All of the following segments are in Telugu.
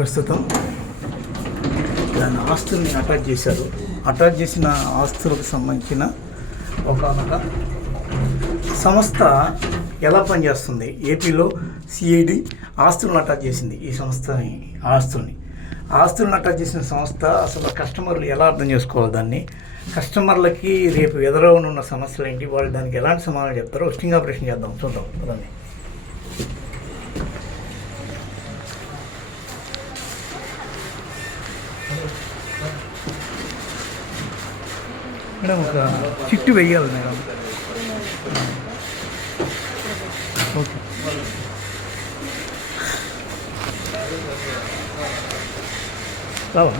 ప్రస్తుతం దాని ఆస్తుల్ని అటాచ్ చేశారు. అటాచ్ చేసిన ఆస్తులకు సంబంధించిన ఒక సంస్థ ఎలా పనిచేస్తుంది? ఏపీలో సిఐడి ఆస్తులను అటాచ్ చేసింది. ఈ సంస్థని ఆస్తుల్ని. ఆస్తులను అటాచ్ చేసిన సంస్థ అసలు కస్టమర్లు ఎలా అర్థం చేసుకోవాలి దాన్ని? కస్టమర్లకి రేపు ఎదురవనున్న సమస్యలు ఏంటి? వాళ్ళు దానికి ఎలాంటి సమాధానం చెప్తారో స్టింగ్ ఆపరేషన్ చేద్దాం. చూద్దాం. దాన్ని మేడం ఒక చిట్టు వెయ్యాలి మేడం. ఓకే. రావా?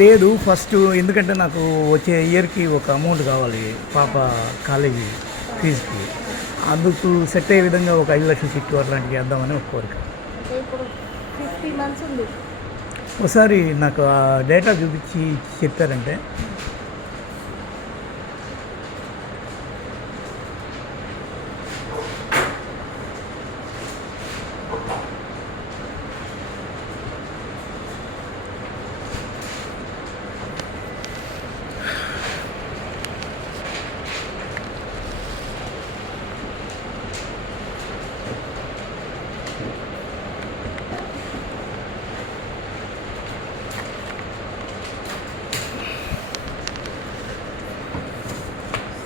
లేదు ఫస్ట్ ఎందుకంటే నాకు వచ్చే ఇయర్కి ఒక అమౌంట్ కావాలి పాప కాలేజీ ఫీజుకి అందుకు సెట్ అయ్యే విధంగా ఒక ఐదు లక్షల చిట్టు అట్లాంటివి చేద్దామని ఒక కోరిక. త్రీ మంత్స్ ఉంది. ఒకసారి నాకు ఆ డేటా చూపించి చెప్పారంటే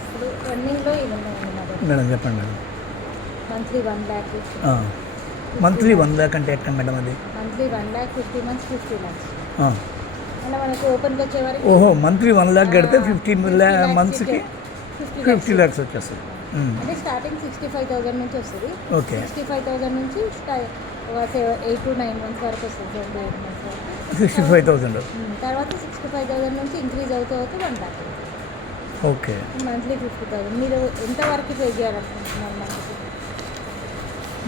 ఇప్పుడు రన్నింగ్లో ఇవి ఉన్నాయండి మరి మేడం చెప్పండి madam monthly one lakh monthly one lakh అంటే ఎక్కడ మేడం అది? Monthly one lakh fifty months fifty months వరకు ఓహో మంత్లీ వన్ ల్యాక్ కడితే ఫిఫ్టీ మంత్స్కి ఫిఫ్టీ ల్యాక్స్ వచ్చేస్తుంది. అంటే స్టార్టింగ్ సిక్స్టీ ఫైవ్ థౌసండ్ నుంచి వస్తుంది. ఓకే. సిక్స్టీ ఫైవ్ థౌసండ్ నుంచి ఎయిట్ టు నైన్ మంత్స్ వరకు వస్తుంది సెవెన్ టు ఎయిట్ మంత్స్ వరకు. సిక్స్టీ ఫైవ్ ఉమ్, తర్వాత సిక్స్టీ ఫైవ్ థౌసండ్ నుంచి ఇంక్రీజ్ అవుతూ అవుతూ one lakh okay. Monthly fifty thousand. మీరు ఎంత వరకు పే చేయాలనుకుంటున్నారు మంత్లీ?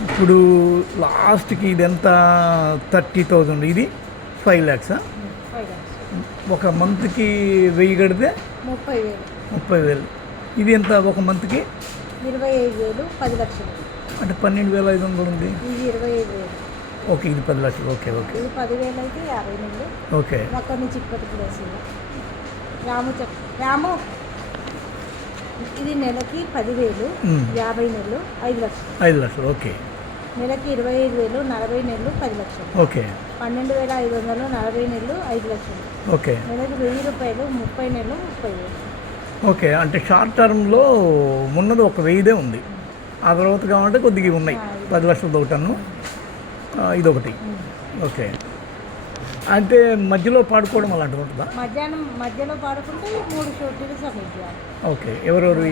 ఇప్పుడు లాస్ట్కి ఇది ఎంత థర్టీ థౌజండ్ ఇది ఫైవ్ ల్యాక్సా? ఒక మంత్కి వెయ్యి కడితే ముప్పై వేలు. ముప్పై వేలు. ఇది ఎంత ఒక మంత్కి? ఇరవై ఐదు వేలు పది లక్షలు. అంటే పన్నెండు వేల ఐదు వందలు ఉంది. ఇది ఇరవై ఐదు వేలు. ఓకే ఇది పది లక్షలు. Okay okay. ఇది పదివేలు అయితే యాభై నెలలు ఓకే. అక్కడి నుంచి ఇప్పటి రాము చెప్ రాము ఇది నెలకి పదివేలు. యాభై నెలలు ఐదు లక్షలు. ఐదు లక్షలు ఓకే. నెలకి ఇరవై ఐదు వేలు నలభై నెలలు పది లక్షలు. ఓకే. పన్నెండు వేల ఐదు వందలు నలభై నెలలు ఐదు లక్షలు. ఓకే. నెలకి వెయ్యి రూపాయలు ముప్పై నెలలు ముప్పై వేలు. ఓకే అంటే షార్ట్ టర్మ్లో ఉన్నది ఒక వెయ్యిదే ఉంది. ఆ తర్వాత కావాలంటే కొద్దిగా ఉన్నాయి. పది లక్షలది ఒకటను ఇదొకటి. ఓకే. అంటే మధ్యలో పాడుకోవడం అలాంటిది ఉంటుందా? మధ్యాహ్నం మధ్యలో పాడుకుంటే మూడు షూటీలు సబ్మిట్ చేయాలి ఓకే. ఎవరెవరు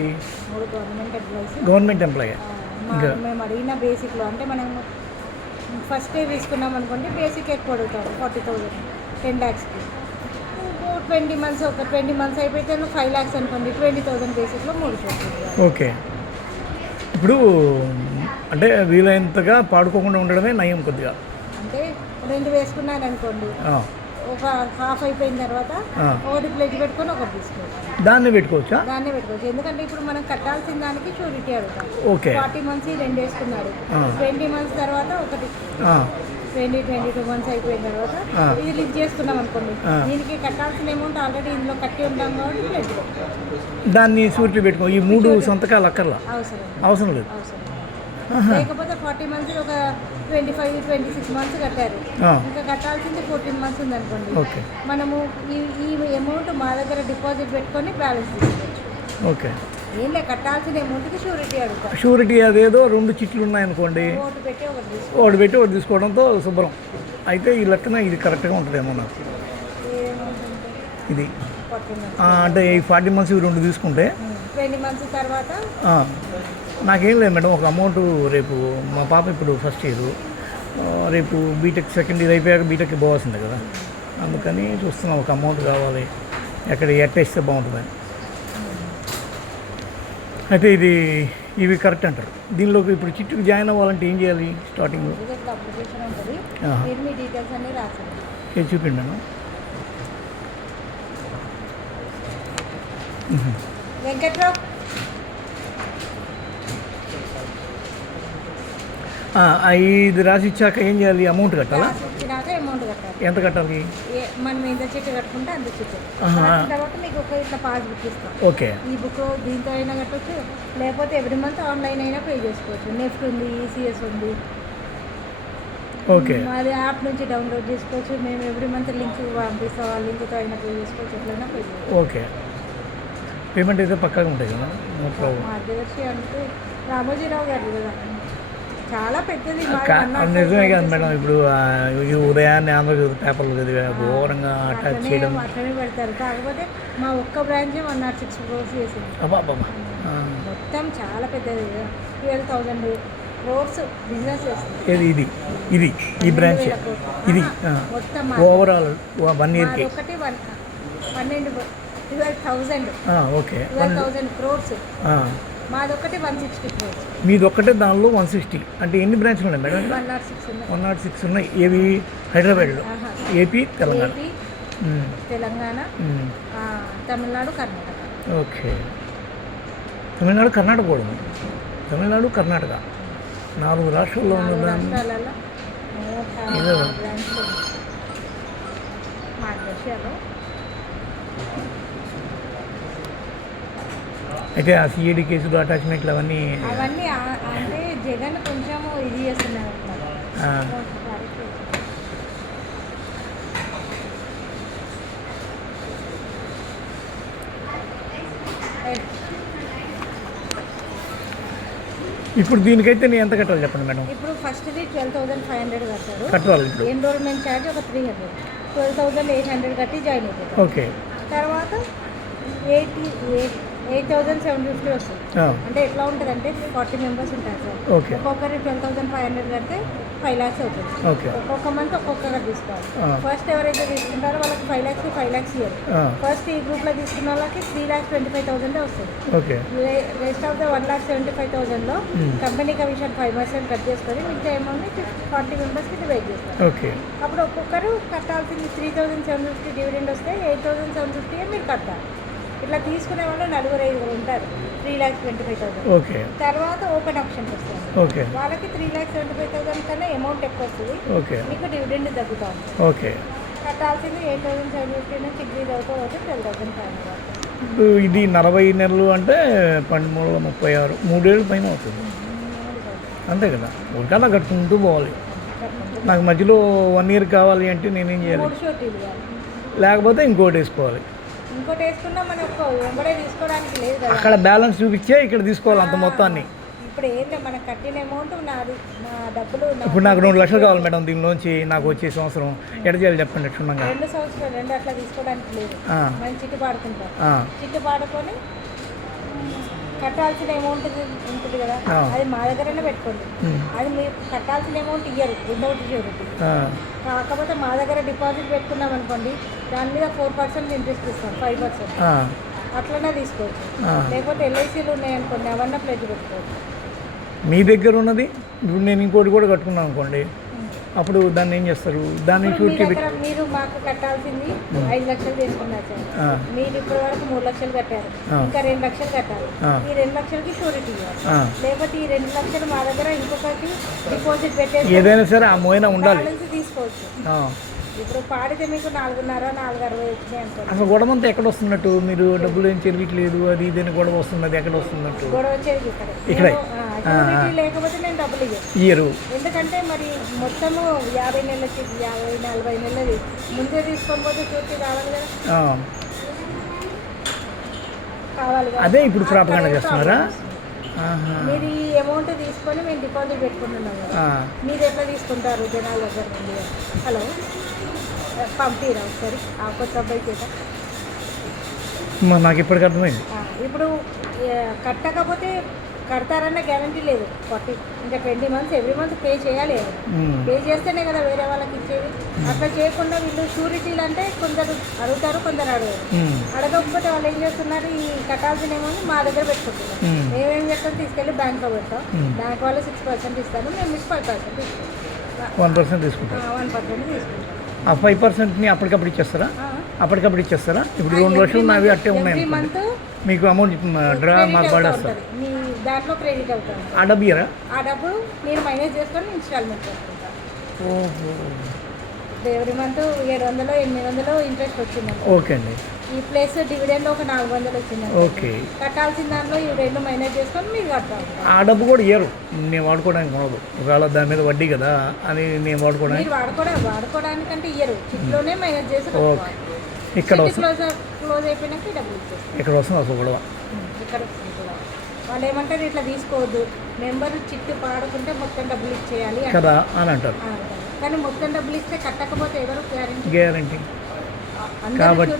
మూడు గవర్నమెంట్ ఎంప్లాయీస్. Government employee. మేము అడిగిన బేసిక్లో అంటే మనం ఫస్ట్ డే తీసుకున్నాం అనుకోండి బేసిక్ ఎక్కువ అడుగుతాడు ఫార్టీ థౌజండ్ టెన్ ల్యాక్స్కి ట్వంటీ మంత్స్ ఒక ట్వంటీ మంత్స్ అయిపోతే ఫైవ్ ల్యాక్స్ అనుకోండి ట్వంటీ థౌసండ్ బేసిక్లో మూడు షూట్లు. ఓకే. ఇప్పుడు అంటే వీలైనంతగా పాడుకోకుండా ఉండడమే నయం కొద్దిగా. రెండు వేసుకున్నారు అనుకోండి. ఒక హాఫ్ అయిపోయిన తర్వాత. ఒకటి ప్లేట్ పెట్టుకొని ఒకటి తీసుకోవాలి. దాన్ని పెట్టుకోవచ్చా? దాన్నే పెట్టుకోవచ్చు. ఎందుకంటే ఇప్పుడు మనం కట్టాల్సిన దానికి షూరిటీ అడుగుతాం. ఓకే. ఫార్టీ మంత్స్ రెండు వేసుకున్నాడు. ట్వంటీ మంత్స్ తర్వాత ఒకటి. ట్వంటీ ట్వంటీ టూ మంత్స్ అయిపోయిన తర్వాత. ఇది లిఫ్ట్ చేసుకున్నాం అనుకోండి. దీనికి కట్టాల్సిన అమౌంట్ ఆల్రెడీ ఇందులో కట్టి ఉంటాం కాబట్టి దాన్ని సూటి పెట్టుకో. ఈ మూడు సంతకాలు అక్కర్లా? అవసరం అవసరం లేదు. లేకపోతే ఫార్టీ మంత్స్ ఒక twenty five twenty six months కట్టారు. ఇంకా కట్టాల్సింది ఫోర్టీన్ మంత్స్ ఉంది అనుకోండి ఓకే. మనము ఈ ఈ అమౌంట్ మా దగ్గర డిపాజిట్ పెట్టుకొని బ్యాలెన్స్ తీసుకోవచ్చు. ఓకే. ఏం లేదు కట్టాల్సిన అమౌంట్కి షూరిటీ అడుగుతాం. షూరిటీ అదేదో రెండు చిట్లు ఉన్నాయనుకోండి. ఓటు పెట్టి ఒకటి తీసుకో. ఒకటి పెట్టి ఒకటి తీసుకోవడంతో శుభ్రం. అయితే ఈ లెక్కన ఇది కరెక్ట్గా ఉంటుందేమో నాకు. ఇది. అంటే ఈ ఫార్టీ మంత్స్ ఇవి రెండు తీసుకుంటే? ట్వంటీ మంత్స్ తర్వాత? నాకేం లేదు మేడం ఒక అమౌంట్ రేపు మా పాప ఇప్పుడు ఫస్ట్ ఇయర్ రేపు బీటెక్ సెకండ్ ఇయర్ అయిపోయాక బీటెక్కి పోవాల్సిందే కదా. అందుకని చూస్తున్నాం ఒక అమౌంట్ కావాలి. ఎక్కడ ఎట్టేస్తే బాగుంటుందని. అయితే ఇది ఇవి కరెక్ట్ అంటారు. దీనిలోకి ఇప్పుడు చిట్టుకు జాయిన్ అవ్వాలంటే ఏం చేయాలి స్టార్టింగ్ రిజల్ట్ అప్లికేషన్ ఉంటుంది. ఆహా. మీరు మీ డీటెయిల్స్ అన్నీ రాసండి ఏది చూపిండి వెంకట్రావు ఇది రాసి ఇచ్చాక ఏం చేయాలి? అమౌంట్ కట్టాలా? ఇచ్చినాక అమౌంట్ కట్టాలి. ఎంత కట్టాలి? ఏ మనం ఎంత చెట్టు కట్టుకుంటే అంత చెట్టు. ఆహా. కట్టిన తర్వాత మీకు ఒక ఇట్లా పాస్బుక్ ఇస్తాం. ఓకే. ఈ బుక్ దీంతో అయినా కట్టొచ్చు లేకపోతే ఎవ్రీ మంత్ ఆన్లైన్ అయినా పే చేసుకోవచ్చు. నెఫ్ట్ ఉంది ఈసీఎస్ ఉంది. ఓకే. అది యాప్ నుంచి డౌన్లోడ్ చేసుకోవచ్చు. మేము ఎవ్రీ మంత్ లింక్ పంపిస్తాం ఆ లింక్తో అయినా పే చేసుకోవచ్చు. ఎట్లయినా పే చేసుకోవచ్చు. ఓకే. పేమెంట్ అయితే పక్కాగా ఉంటాయి కదా? నో ప్రాబ్లం మార్గదర్శి అంటే రామోజీరావు గారు కదా. చాలా పెద్దది నిజమే కదా. మేడం. ఇప్పుడు ఈ ఉదయాన్నే ఆంధ్రజ్యోతి పేపర్లు చదివా ఘోరంగా అట్లనే చేయడం. అట్లనే పెడతారు. కాకపోతే మా ఒక్క branch one naught six crores చేసింది. మొత్తం చాలా పెద్దది. ట్వెల్వ్ థౌజండ్ క్రోర్స్ బిజినెస్ చేస్తుంది. ఏది ఇది? ఇది ఈ బ్రాంచ్. ఇది మొత్తం ఓవరాల్ వన్ ఇయర్కి ఒకటి వన్ పన్నెండు twelve thousand. Okay. Twelve thousand crores. మాది ఒక్కటే దానిలో వన్ సిక్స్టీ అంటే ఎన్ని బ్రాంచ్లు ఉన్నాయి మేడం? వన్ నాట్ సిక్స్ ఉన్నాయి. ఏవి? హైదరాబాద్లో. ఏపీ తెలంగాణ. తెలంగాణ తమిళనాడు కర్ణాటక. ఓకే. తమిళనాడు కర్ణాటక కూడా తమిళనాడు కర్ణాటక. నాలుగు రాష్ట్రాల్లో ఉన్న దాన్ని రాష్ట్రాలలో నూట ఇదో. బ్రాంచ్లు ఉన్నాయి. మార్గదర్శిలో అయితే ఆ సిఐడి కేసులు అటాచ్మెంట్లు అవన్నీ అవన్నీ అంటే జగన్ కొంచెం ఇది చేస్తున్నారు ఆ, ఇప్పుడు దీనికైతే నేను ఎంత కట్టాలి చెప్పండి మేడం? ఇప్పుడు ఫస్ట్ది ట్వెల్వ్ థౌసండ్ ఫైవ్ హండ్రెడ్ కట్టారు. కట్టాలి ఇప్పుడు. ఎన్రోల్మెంట్ ఛార్జ్ ఒక three hundred twelve thousand eight hundred కట్టి జాయిన్ అయిపోతారు. ఓకే. తర్వాత eighty eight thousand seven fifty వస్తుంది. అంటే ఎట్లా ఉంటుంది అంటే ఫార్టీ మెంబర్స్ ఉంటారు సార్. ఒక్కొక్కరి ట్వెల్వ్ థౌసండ్ ఫైవ్ హండ్రెడ్ కడితే ఫైవ్ ల్యాక్స్ అవుతుంది. ఒక్కొక్క మంత్ ఒక్కొక్కగా తీసుకోవాలి. ఫస్ట్ ఎవరైతే తీసుకుంటారో వాళ్ళకి ఫైవ్ ల్యాక్స్ ఫైవ్ ల్యాక్స్ ఇవ్వాలి ఆ, ఫస్ట్ ఈ గ్రూప్లో తీసుకున్న వాళ్ళకి three lakhs twenty five thousand వస్తుంది. Rest of the one lakh seventy five థౌసండ్లో Hmm. Company commission five percent cut చేసుకొని మిగతా అమౌంట్ని ఫార్టీ మెంబర్స్కి డివైడ్ చేస్తారు. ఓకే. అప్పుడు ఒక్కొక్కరు కట్టాల్సింది three thousand seven fifty dividend వస్తే ఎయిట్ థౌసండ్ సెవెన్ ఫిఫ్టీ మీరు కట్టాలి. ఇట్లా తీసుకునే వాళ్ళు నలుగురు ఐదుగురు ఉంటారు. Three lakhs twenty five thousand. Okay. తర్వాత ఓపెన్ ఆప్షన్కి వస్తుంది. ఓకే. వాళ్ళకి three lakhs seventy five thousand కన్నా అమౌంట్ ఎక్కువ వస్తుంది. ఓకే. మీకు డివిడెండ్ తగ్గుతూ ఉంటుంది. ఓకే. కట్టాల్సింది ఎయిట్ థౌసండ్ సెవెన్ ఫిఫ్టీ నుంచి డిగ్రీ అవుతూ పోతే ట్వెల్వ్ థౌసండ్ ఫైవ్ హండ్రెడ్ ఇప్పుడు ఇది నలభై నెలలు అంటే పన్నెండు మూడు ముప్పై ఆరు మూడేళ్ళు పైన అవుతుంది. అంతే కదా? ఉడకలా కట్టుకుంటూ పోవాలి. నాకు మధ్యలో వన్ ఇయర్ కావాలి అంటే నేనేం చేయాలి? లేకపోతే ఇంకోటి వేసుకోవాలి. ఇంకోటి వేసుకున్నా మనం వెంబడే తీసుకోవడానికి లేదు కదా. అక్కడ బ్యాలెన్స్ చూపించే ఇక్కడ తీసుకోవాలి అంత మొత్తాన్ని. ఇప్పుడు ఏంటో మనకు కట్టిన అమౌంట్ నాది నా డబ్బులు నా- ఇప్పుడు నాకు రెండు లక్షలు కావాలి మేడం దీనిలోంచి నాకు వచ్చే సంవత్సరం. ఎడ చేయాలి చెప్పండి క్షుణ్ణంగా రెండు సంవత్సరాలు రెండు అట్లా తీసుకోవడానికి లేదు. ఆ, మనం చిట్టు పాడుకుంటాం. ఆ, చిట్టు పాడుకొని కట్టాల్సిన అమౌంట్ ఉంటుంది కదా ఆ. అది మా దగ్గరనే పెట్టుకోండి. ఉమ్, అది మీరు కట్టాల్సిన అమౌంట్ ఇయ్యరు వితౌట్ షూరిటీ ఆ, కాకపోతే మా దగ్గర డిపాజిట్ పెట్టుకున్నాం అనుకోండి దాని మీద ఫోర్ పర్సెంట్ ఇంట్రెస్ట్ ఇస్తాం ఫైవ్ పర్సెంట్. అట్లనే తీసుకోవచ్చు. లేకపోతే ఎల్ఐసీలు ఉన్నాయనుకోండి అవన్నీ ప్లెజ్ పెట్టుకోవచ్చు. మీ దగ్గర ఉన్నది ఇప్పుడు నేను ఇంకోటి కూడా కట్టుకున్నాను అనుకోండి అప్పుడు దాన్ని ఏం చేస్తారు? దాన్ని షూరిటీ మీరు మాకు కట్టాల్సింది ఐదు లక్షలు తీసుకున్నారు సార్. మీరు ఇప్పటి వరకు మూడు లక్షలు కట్టారు. ఇంకా రెండు లక్షలు కట్టాలి. ఈ రెండు లక్షలకి షూరిటీ. లేకపోతే ఈ రెండు లక్షలు మా దగ్గర ఇంకొకటి డిపాజిట్ పెట్టేసి ఏదైనా సరే ఆ మోయిన ఉండాలి. తీసుకోవచ్చు. ఇప్పుడు పాడితే మీకు నాలుగున్నర నాలుగు అరవై వచ్చినాయి అనుకోండి. అసలు గొడవ అంతా ఎక్కడ వస్తున్నట్టు? మీరు డబ్బులు ఏం చెల్లిట్లేదు అది ఇదని గొడవ వస్తున్నది ఎక్కడ వస్తున్నట్టు? గొడవ వచ్చేది ఇక్కడ. లేకపోతే నేను డబ్బులు ఇయ్యరు. ఎందుకంటే మరి మొత్తము యాభై నెలలకి యాభై నలభై నెలలది ముందే తీసుకొని పోతే షూరిటీ కావాలి కదా. కావాలి అదే ఇప్పుడు ప్రాపకాండ చేస్తున్నారా. మీరు ఈ అమౌంట్ తీసుకొని మేము డిపాజిట్ పెట్టుకుంటున్నాం కదా. మీరు ఎట్లా తీసుకుంటారు జనాల దగ్గర నుండి? హలో. పంపిరా ఒకసారి. ఆ కొత్త అబ్బాయి చేత నాకు ఇప్పటికి అర్థమైంది. ఇప్పుడు కట్టకపోతే కడతారన్న గ్యారంటీ లేదు. ఫార్టీ ఇంకా twenty months every month pay చేయాలి. పే చేస్తేనే కదా వేరే వాళ్ళకి ఇచ్చేది. అట్లా చేయకుండా వీళ్ళు షూరిటీలు అంటే కొందరు అడుగుతారు కొందరు అడగరు. ఉమ్. అడగకపోతే వాళ్ళు ఏం చేస్తున్నారు? ఈ కట్టాల్సిన ఏమో మా దగ్గర పెట్టుకుంటున్నారు. Hmm. మేమేం చేస్తాం? తీసుకెళ్ళి బ్యాంక్లో పెడతాం. Hmm. బ్యాంక్ వాళ్ళు సిక్స్ పర్సెంట్ ఇస్తారు. మేము ఫైవ్ పర్సెంట్ వన్ పర్సెంట్ తీసుకుంటారు. వన్ పర్సెంట్ తీసుకుంటాం. ఆ ఫైవ్ పర్సెంట్ని అప్పటికప్పుడు ఇచ్చేస్తారా? అప్పటికప్పుడు ఇచ్చేస్తారా? ఇప్పుడు రెండు లక్షలు నావి అట్టే ఉన్నాయి మీకు అమౌంట్ డ్రా మాకు పడేస్తారు. దాంట్లో క్రెడిట్ అవుతుంది ఆ డబ్బు ఇయరా ఆ డబ్బు మీరు మైనస్ చేసుకొని ఇన్స్టాల్మెంట్ చేసుకుంటారు ఓహో. ఎవరి మంత్ ఏడు వందలు ఎనిమిది వందలు ఇంట్రెస్ట్ వచ్చిందండి ఓకే అండి. ఈ ప్లస్ డివిడెండ్ ఒక నాలుగు వందలు వచ్చిందండి ఓకే. కట్టాల్సిన దాంట్లో ఈ రెండు మైనస్ చేసుకొని మీరు కట్టాలి ఆ డబ్బు కూడా ఇయ్యరు. నేను వాడుకోవడానికి ఉండదు ఒకవేళ దాని మీద వడ్డీ కదా అని నేను వాడుకోవడానికి మీరు వాడుకోవడం వాడుకోవడానికంటే ఇయ్యరు. చిట్లోనే మైనస్ చేసి ఓకే. ఇక్కడ వస్తుంది. క్లోజ్ అయిపోయినాక ఈ డబ్బులు ఇక్కడ వస్తుంది అసలు గొడవ. ఇక్కడ. వాళ్ళు ఏమంటారు ఇట్లా తీసుకోవద్దు. మెంబర్ చిట్టు పాడుకుంటే మొత్తం డబ్బులు ఇచ్చేయాలి. కదా అని అంటారు. కానీ మొత్తం డబ్బులు ఇస్తే కట్టకపోతే ఎవరు గ్యారెంటీ గ్యారంటీ కాబట్టి-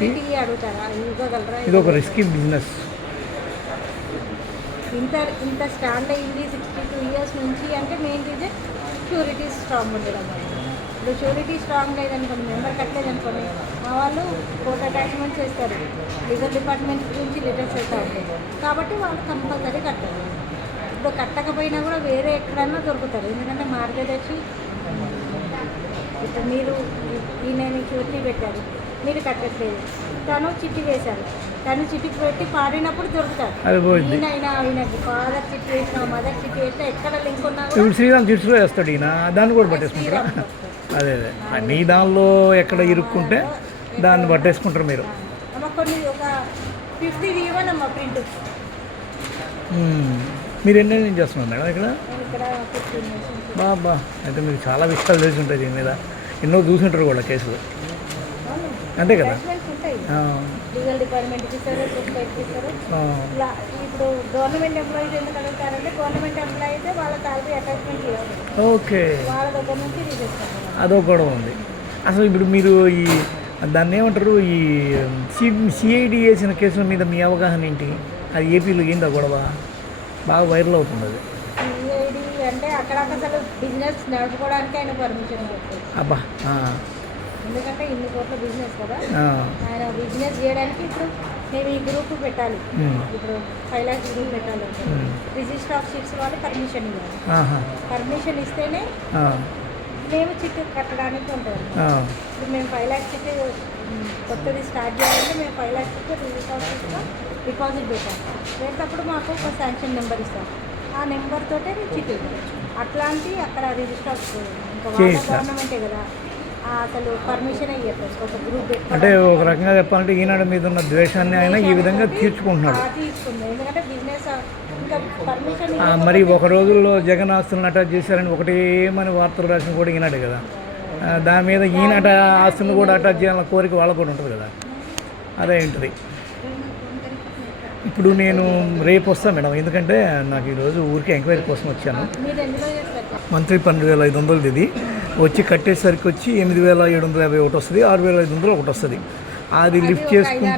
ఇది ఒక రిస్కీ బిజినెస్ ఇంత ఇంత స్టాండ్ అయింది సిక్స్టీ టూ ఇయర్స్ నుంచి అంటే మెయిన్ రీజన్ షూరిటీ స్ట్రాంగ్ ఉండడం. ఇప్పుడు షూరిటీ స్ట్రాంగ్ లేదనుకోండి మెంబర్ కట్టలేదు అనుకోండి మా వాళ్ళు కోర్ట్ అటాచ్మెంట్ చేస్తారు. లీగల్ డిపార్ట్మెంట్ గురించి లెటర్స్ వెళ్తూ ఉంటాయి కాబట్టి వాళ్ళు కంపల్సరీ కట్టాలి. ఇప్పుడు కట్టకపోయినా కూడా వేరే ఎక్కడన్నా దొరుకుతారు. ఎందుకంటే మార్గదర్శి ఇప్పుడు మీరు ఈయన షూరిటీ పెట్టారు. మీరు కట్టట్లేదు. తను చిట్టి వేశారు. తను చిట్టి పెట్టి పాడినప్పుడు పోయింది. ఈయనైనా ఆయనకి ఫాదర్ చిట్టి వేసినా మదర్ చిట్టి వేసినా ఎక్కడ లింక్ ఉన్నా ఇప్పుడు శ్రీరామ్ చిట్స్లో వేస్తాడు ఈయన. దాన్ని కూడా పట్టేసుకుంటారా? అదే అదే. మీ దానిలో ఎక్కడ ఇరుక్కుంటే దాన్ని పట్టేసుకుంటారు మీరు. అమ్మ కొన్ని ఒక ఫిఫ్టీ ఇవ్వనమ్మా ప్రింట్. మీరు ఎన్ని నుంచి చేస్తున్నారు మేడం ఇక్కడ? బాబా అయితే మీకు చాలా విషయాలు తెలిసి ఉంటాయి దీని మీద. ఎన్నో చూసుంటారు కూడా కేసులు. అంతే కదా? అటాచ్మెంట్స్ ఉంటాయి ఆ, లీగల్ డిపార్ట్మెంట్కి ఇస్తారు సొసైటీకి ఇస్తారు. ఆ, ఇలా ఇప్పుడు గవర్నమెంట్ ఎంప్లాయీస్ ఎందుకు అడుగుతారంటే గవర్నమెంట్ ఎంప్లాయీ అయితే వాళ్ళ సాలరీ అటాచ్మెంట్ ఇవ్వాలి ఓకే. వాళ్ళ దగ్గర నుంచి తీసేస్తారు. అదో గొడవ ఉంది. అసలు ఇప్పుడు మీరు ఈ దాన్ని ఏమంటారు? ఈ సిఐడి వేసిన కేసుల మీద మీ అవగాహన ఏంటి? అది ఏపీలో ఏందా గొడవ. బాగా వైరల్ అవుతుంది అది అంటే అక్కడ అసలు బిజినెస్ నడుపుకోవడానికి ఆయన పర్మిషన్ అబ్బా ఎందుకంటే ఇన్ని కోట్ల బిజినెస్ కదా. ఆయన బిజినెస్ చేయడానికి ఇప్పుడు మేము ఈ గ్రూప్ పెట్టాలి. ఇప్పుడు ఫైవ్ ల్యాక్స్ గ్రూప్ పెట్టాలి. రిజిస్టర్ ఆఫ్ షీట్స్ వాళ్ళు పర్మిషన్ ఇవ్వాలి. పర్మిషన్ ఇస్తేనే మేము చిట్టు కట్టడానికి ఉంటుంది. ఇప్పుడు మేము ఫైవ్ ల్యాక్స్ చిట్టు కొత్తది స్టార్ట్ చేయాలంటే మేము ఫైవ్ ల్యాక్స్ రిజిస్టర్ ఆఫ్ షీట్స్లో డిపాజిట్ పెట్టాం. పెట్టేటప్పుడు మాకు ఒక శాంక్షన్ నెంబర్ ఇస్తాం. ఆ నెంబర్ తోటే చిట్టు అట్లాంటి అక్కడ రిజిస్టర్ ఇంకా వాళ్ళ. గవర్నమెంటే కదా అసలు పర్మిషన్ అయ్యారు ఒక గ్రూప్ అంటే ఒక రకంగా చెప్పాలంటే ఈనాడు మీద ఉన్న ద్వేషాన్ని ఆయన ఈ విధంగా తీర్చుకుంటున్నాడు. తీసుకుంది. ఎందుకంటే బిజినెస్ మరి ఒక రోజుల్లో జగన్ ఆస్తులను అటాచ్ చేశారని ఒకటే ఏమని వార్తలు రాసిన కూడా ఈనాడు కదా. దాని మీద ఈనాట ఆస్తులను కూడా అటాచ్ చేయాలన్న కోరిక వాళ్ళకు కూడా ఉంటుంది కదా. అదే ఉంటుంది ఇప్పుడు నేను రేపు వస్తాను మేడం. ఎందుకంటే నాకు ఈరోజు ఊరికి ఎంక్వైరీ కోసం వచ్చాను. మంత్లీ పన్నెండు వేల ఐదు వందలు ఇది. వచ్చి కట్టేసరికి వచ్చి ఎనిమిది వేల ఏడు వందల యాభై ఒకటి వస్తుంది ఆరు వేల ఐదు వందలు ఒకటి వస్తుంది. అది లిఫ్ట్ ఉంటుంది.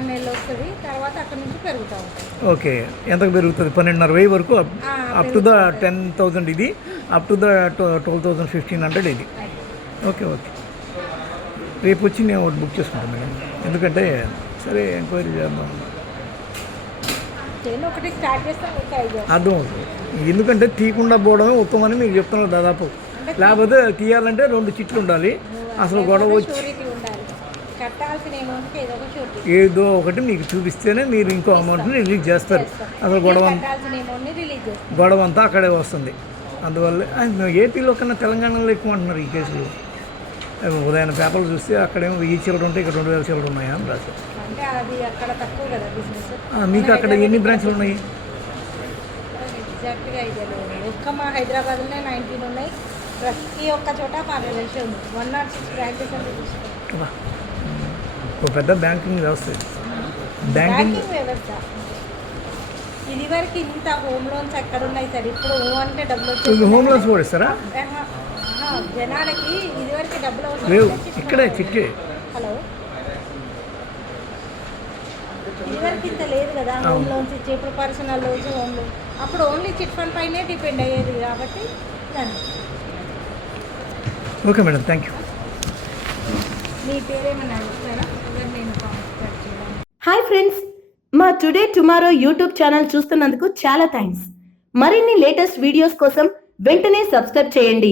ఓకే. ఎంతకు పెరుగుతుంది? పన్నెండున్నర వెయ్యి వరకు up to the ten thousand ఇది. Up to the twelve thousand fifteen hundred ఇది. Okay okay. రేపు వచ్చి నేను ఒకటి బుక్ చేసుకుంటాను మేడం. ఎందుకంటే సరే ఎంక్వైరీ చేద్దాం. నేను ఒకటి స్టార్ట్ చేస్తాను ఒక ఐదు. అర్థం అవుతుంది ఎందుకంటే తీయకుండా పోవడమే ఉత్తమని మీకు చెప్తున్నారు దాదాపు. లేకపోతే తీయాలంటే రెండు చిట్లు ఉండాలి. అసలు గొడవ వచ్చి ఏదో ఒకటి మీకు చూపిస్తేనే మీరు ఇంకో అమౌంట్ని రిలీజ్ చేస్తారు. అసలు గొడవ గొడవ అంతా అక్కడే వస్తుంది. అందువల్ల ఏపీలో కన్నా తెలంగాణలో ఎక్కువ అంటున్నారు ఈ కేసులు. ఉదయం పేపర్లు చూస్తే అక్కడేమో వెయ్యి చిల్లర ఉంటే ఇక్కడ రెండు వేల చిల్లర ఉన్నాయా అని రాశారు. అంటే అది అక్కడ తక్కువ కదా బిజినెస్ ఆ, మీకు అక్కడ ఎన్ని బ్రాంచ్లు ఉన్నాయి? ప్రతి ఒక్క చోట వన్ నాట్ సిక్స్ బ్రాంచెస్. ఒక పెద్ద బ్యాంకింగ్ వ్యవస్థ. బ్యాంకింగ్ వ్యవస్థ. ఇది వరకు ఇంత హోమ్ లోన్స్ ఎక్కడ ఉన్నాయి సార్? ఇప్పుడు అంటే డబ్బులు హోమ్ లోన్స్ కూడా ఇస్తారా? జనాలకి ఇది వరకు డబ్బులు అవసరం లేవు. ఉంటే చిట్ ఇక్కడే చిట్టే హలో. ఇదివరకు ఇంత లేదు కదా హోమ్ లోన్స్ ఇచ్చే ఇప్పుడు పర్సనల్ లోన్స్ హోమ్ లోన్ అప్పుడు ఓన్లీ చిట్ ఫండ్ పైనే డిపెండ్ అయ్యేది కాబట్టి ఓకే మేడం థ్యాంక్ యూ. మీ పేరేమన్నా అడుగుతారా? ఎవరు నేను కాంటాక్ట్ చేయడానికి హాయ్ ఫ్రెండ్స్ మా టుడే టుమారో యూట్యూబ్ ఛానల్ చూస్తున్నందుకు చాలా థ్యాంక్స్. మరిన్ని లేటెస్ట్ వీడియోస్ కోసం వెంటనే సబ్స్క్రైబ్ చేయండి.